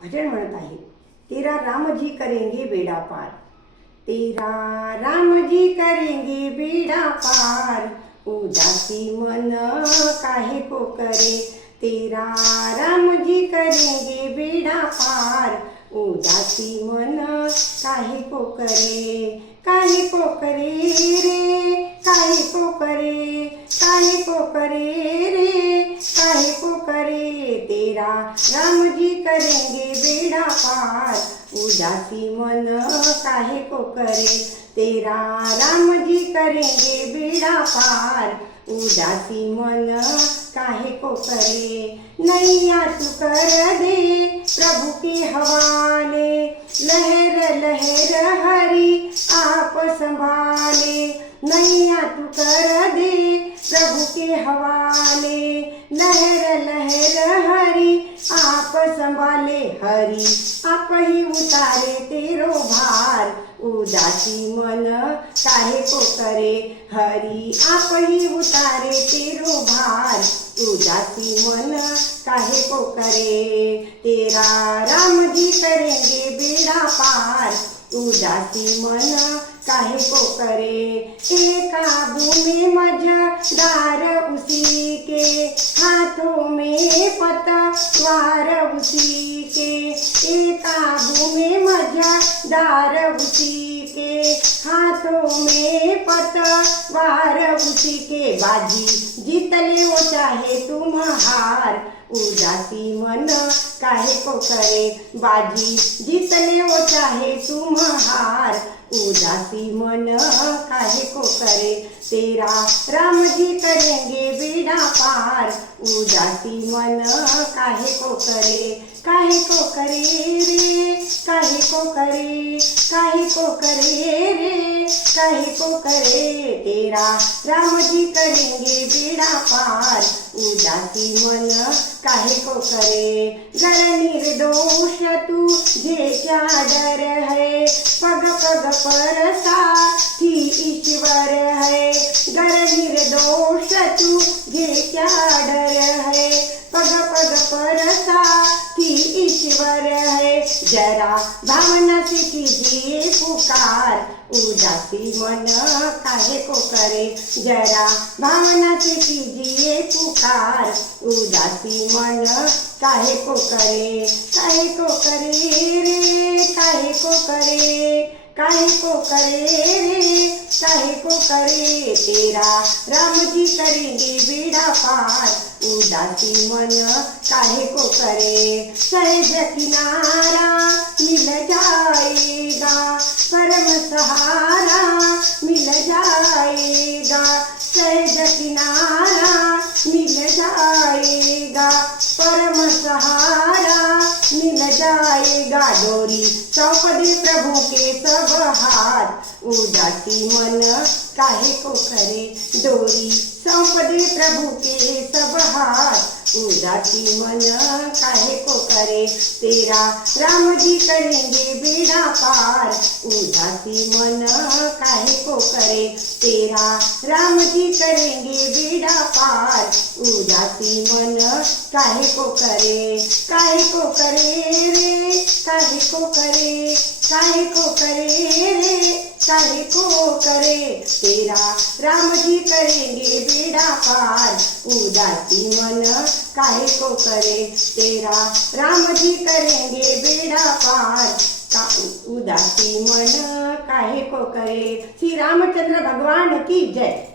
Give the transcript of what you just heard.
भजन म्हणत आहे, तेरा राम जी करेंगे बेड़ा पार, तेरा राम जी करेंगे बेड़ा पार, उदासी मन काहे को करे, तेरा राम जी करेंगे बेड़ा पार, उदासी मन काहे को करे, काहे को करे रे, काहे को करे, काहे को करे रे, काहे को करे, तेरा राम जी करेंगे बेड़ा पार, उदासी मन काहे को करे, तेरा राम जी करेंगे बेड़ा पार, उदासी मन काहे को करे, नैया तू कर दे प्रभु के हवाले, लहर लहर हरि आप संभाले, नैया तू कर दे प्रभु के हवाले, लहर लहर हरि आप संभाले, हरि आप ही उतारे तेरो भार, उदासी मन काहे को करे, हरि आप ही उतारे तेरो भार, उदासी मन काहे को करे, तेरा राम जी करेंगे बेड़ा पार, उदासी मन काहे को करे, एक काबू में मझधार उसी के, हाथों में पतवार उसी के, एक काबू में मझधार उसी के, हाथों में पतवार उसी के, बाजी जीत ले वो चाहे तुम हार, उदासी मन काहे को करे, बाजी जीत ले वो चाहे तुम हार, उदासी मन काहे को करे, तेरा राम जी करेंगे बेड़ा पार, उदासी मन काहे को करे, काहे को करे रे, काहे को करे, काहे को करे रे, काहे को करे, तेरा राम जी करेंगे बेड़ा पार, उदासी मन काहे को करे, गर निर्दोष तुझे क्या डर है, पग पग पर साथी ईश्वर है, गर निर्दोष तुझे क्या डर है, पग पग पर साथी ईश्वर है, जरा भावना से कीजिए पुकार, उदासी मन काहे को करे, जरा भावना से कीजिए पुकार, उदासी मन काहे को करे, काहे को करे रे, काहे को करे, काहे को करे रे, काहे को करे, तेरा राम जी करेंगे बेड़ा पार, उदासी मन काहे को करे, सहज किनारा मिल जाएगा, परम सहारा मिल जाएगा, सहज किनारा मिल जाएगा, परम सहारा मिल जाएगा, डोरी सौंप दे प्रभु के सब हाथ, उदासी मन काहे को करे, डोरी सौंप दे प्रभु के सब हाथ, उदासी मन काहे को करे, तेरा राम जी करेंगे बेड़ा पार, उदासी मन काहे को करे, तेरा राम जी करेंगे बेड़ा पार, उदासी मन काहे को करे, काहे को करे रे, काहे को करे, काहे को करे रे, काहे को करे, तेरा राम जी करेंगे बेड़ा पार, उदासी मन काहे को करे, तेरा राम जी करेंगे बेड़ा पार, उदासी मन काहे को करे। श्री रामचंद्र भगवान की जय।